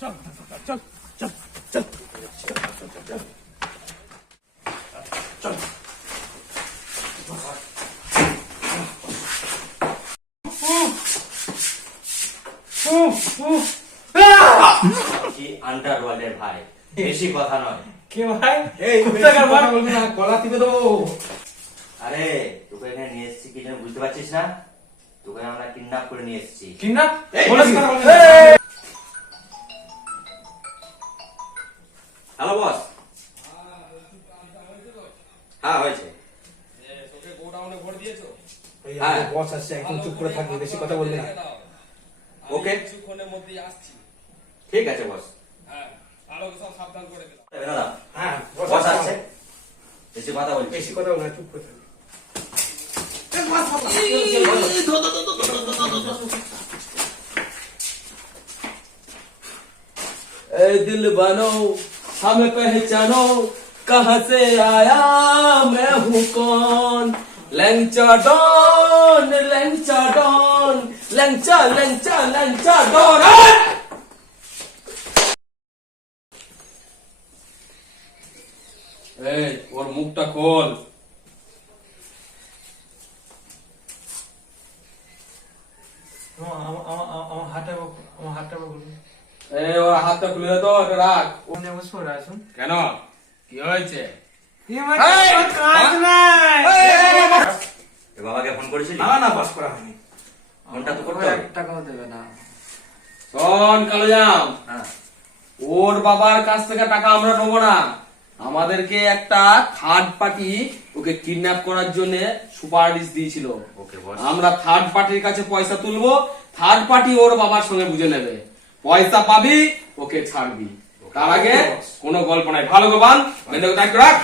চল চল চল চল চল কি আন্ডারওয়ার্ল্ডের ভাই? বেশি কথা নয়। কে ভাই? এই কোথাকার ভাই? বলবি না গলা টিপে দেবো। আরে তোকে এখানে নিয়ে এসেছি কি যেন বুঝতে পারছিস না? তোকে আমরা কিডন্যাপ করে নিয়ে এসেছি। কিডন্যাপ বলিস কথা হ্যালো বস। হ্যাঁ হয়েছে। হ্যাঁ। বস আসছে একদম চুপ করে থাকবে বেশি কথা বলবে না। ওকে। কিছুক্ষণের মধ্যে আসছি ঠিক আছে বস। হ্যাঁ আলোকে সব সাবধান করে দিলাম দাদা হ্যাঁ বস আসছে। বেশি কথা বলবে। বেশি কথা বলবে চুপ করে থাকবে। Hey, Dil Bano. हमें पहचानो कहाँ से आया मैं हूँ कौन Lancha don Lancha don Lancha Lancha Lancha don এই ওর মুখটা খোল আমার- আমার- আমার- আমার হাতটা ওর খুলে দে তো এটা রাখ ওনে বসো রাসুন কেন কি হয়েছে এই আমার এই! আমার কাজ নাই এ বাবাকে ফোন করেছিলি না না বস করা হয়নি ফোনটা তো করতে হবে টাকাও দেবে না শোন কালোজাম হ্যাঁ ওর বাবার কাছ থেকে টাকা আমরা নেব না আমাদেরকে একটা থার্ড পার্টি ওকে কিডন্যাপ করার জন্য সুপারিশ দিয়েছিল আমরা থার্ড পার্টির কাছে পয়সা তুলবো থার্ড পার্টি ওর বাবার সঙ্গে বুঝে নেবে পয়সা পাবি ওকে ছাড়বি। তার আগে কোনো গল্প নাই। ভালো গোপাল রাখ।